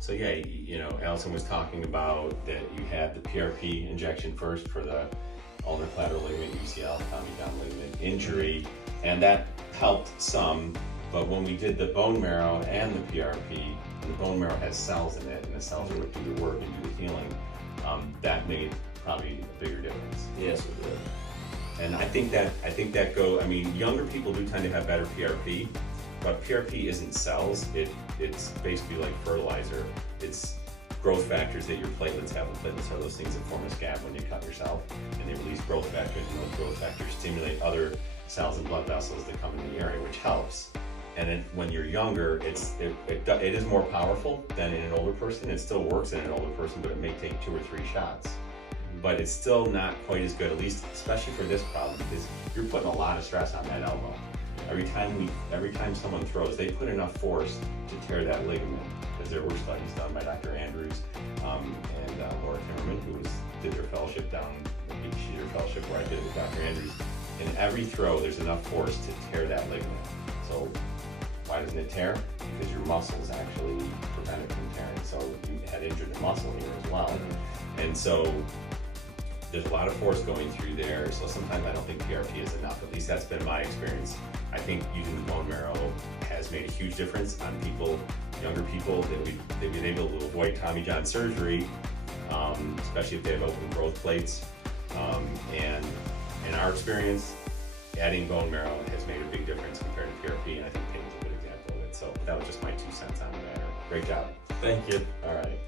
So yeah, you know, Allison was talking about that you had the PRP injection first for the ulnar collateral ligament, UCL, Tommy John ligament injury, and that helped some. But when we did the bone marrow and the PRP, and the bone marrow has cells in it, and the cells are what do the work and do the healing, that made probably a bigger difference. Yes, it did. And I think that I mean, younger people do tend to have better PRP, but PRP isn't cells. It's basically like fertilizer. It's growth factors that your platelets have. The platelets are those things that form a scab when you cut yourself, and they release growth factors, and those growth factors stimulate other cells and blood vessels that come in the area, which helps. And then when you're younger, it is more powerful than in an older person. It still works in an older person, but it may take 2 or 3 shots. But it's still not quite as good, at least especially for this problem, because you're putting a lot of stress on that elbow. Every time someone throws, they put enough force to tear that ligament. Because there were studies done by Dr. Andrews and Laura Timmerman, who did their fellowship down, their fellowship where I did it with Dr. Andrews. In every throw, there's enough force to tear that ligament. So why doesn't it tear? Because your muscles actually prevent it from tearing. So you had injured the muscle here as well. And so there's a lot of force going through there. So sometimes I don't think PRP is enough. At least that's been my experience. I think using the bone marrow has made a huge difference on people, younger people, that they've been able to avoid Tommy John surgery, especially if they have open growth plates. And in our experience, adding bone marrow has made a big difference compared to PRP, and I think Peyton's a good example of it. So that was just my 2 cents on the matter. Great job. Thank you. All right.